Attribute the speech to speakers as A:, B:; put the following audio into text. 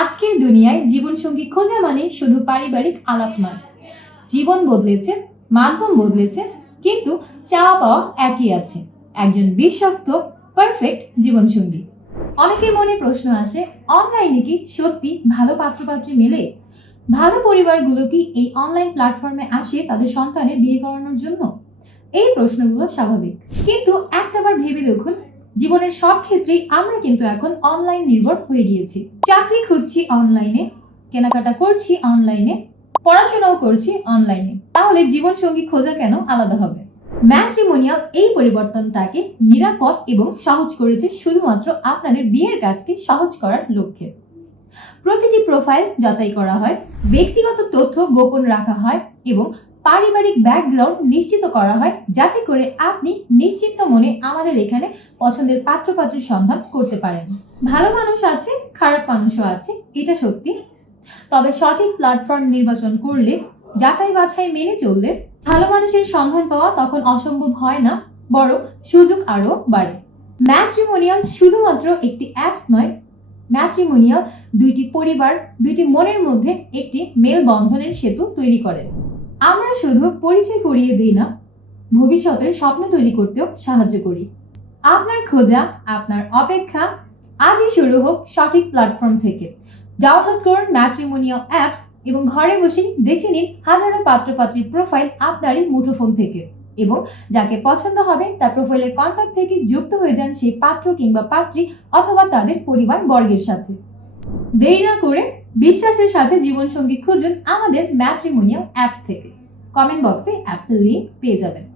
A: আজকের দুনিয়ায় জীবনসঙ্গী খোঁজা মানে শুধু পারিবারিক আলাপ নয়। জীবন বদলেছে, মাধ্যম বদলেছে, কিন্তু চাওয়া পাওয়া একই আছে। একজন বিশ্বস্ত পারফেক্ট জীবনসঙ্গী। অনেকের মনে প্রশ্ন আসে অনলাইনে কি সত্যি ভালো পাত্রপাত্রী মেলে? ভালো পরিবারগুলো কি এই অনলাইন প্ল্যাটফর্মে আসে তাদের সন্তানের বিয়ে করানোর জন্য? এই প্রশ্নগুলো স্বাভাবিক। কিন্তু একটাবার ভেবে দেখুন জীবনের সব ক্ষেত্রেই আমরা কিন্তু এখন অনলাইন নির্ভর হয়ে গিয়েছি। চাকরি খুঁজছি অনলাইনে কেনাকাটা করছি অনলাইনে পড়াশোনাও করছি অনলাইনে তাহলে জীবন সঙ্গী খোঁজা কেন আলাদা হবে? ম্যাট্রিমোনিয়াল এই পরিবর্তনটাকে নিরাপদ এবং সহজ করেছে শুধুমাত্র আপনাদের বিয়ের কাজকে সহজ করার লক্ষ্যে। প্রতিটি প্রোফাইল যাচাই করা হয়, ব্যক্তিগত তথ্য গোপন রাখা হয় এবং পারিবারিক ব্যাকগ্রাউন্ড নিশ্চিত করা হয় যাতে করে আপনি নিশ্চিন্ত মনে আমাদের এখানে পছন্দের পাত্রপাত্রীর সন্ধান করতে পারেন। ভালো মানুষ আছে, খারাপ মানুষও আছে, এটা সত্যি। তবে সঠিক প্ল্যাটফর্ম নির্বাচন করলে, যাচাই বাছাই মেনে চললে ভালো মানুষের সন্ধান পাওয়া তখন অসম্ভব হয় না বড় সুযোগ আরও বাড়ে। ম্যাট্রিমোনিয়াল শুধুমাত্র একটি অ্যাপস নয় ম্যাট্রিমোনিয়াল দুইটি পরিবার, দুইটি মনের মধ্যে একটি মেল বন্ধনের সেতু তৈরি করে। আমরা শুধু পরিচয় করিয়ে দিই না, ভবিষ্যতের স্বপ্ন তৈরি করতেও সাহায্য করি। আপনার খোঁজা, আপনার অপেক্ষা, আজই শুরু হোক সঠিক প্ল্যাটফর্ম থেকে। ডাউনলোড করুন ম্যাট্রিমোনিয়াল অ্যাপস এবং ঘরে বসেই দেখে নিন হাজারো পাত্রপাত্রীর প্রোফাইল আপনারই মুঠোফোন থেকে এবং যাকে পছন্দ হবে তার প্রোফাইলের কন্ট্যাক্ট থেকে যুক্ত হয়ে যান সেই পাত্র কিংবা পাত্রী অথবা তাদের পরিবার বর্গের সাথে। দেরি না করে বিশ্বাসের সাথে জীবনসঙ্গী খুঁজুন আমাদের ম্যাট্রিমোনিয়াল অ্যাপস থেকে। কমেন্ট বক্সে অ্যাপসের লিঙ্ক পেয়ে যাবেন।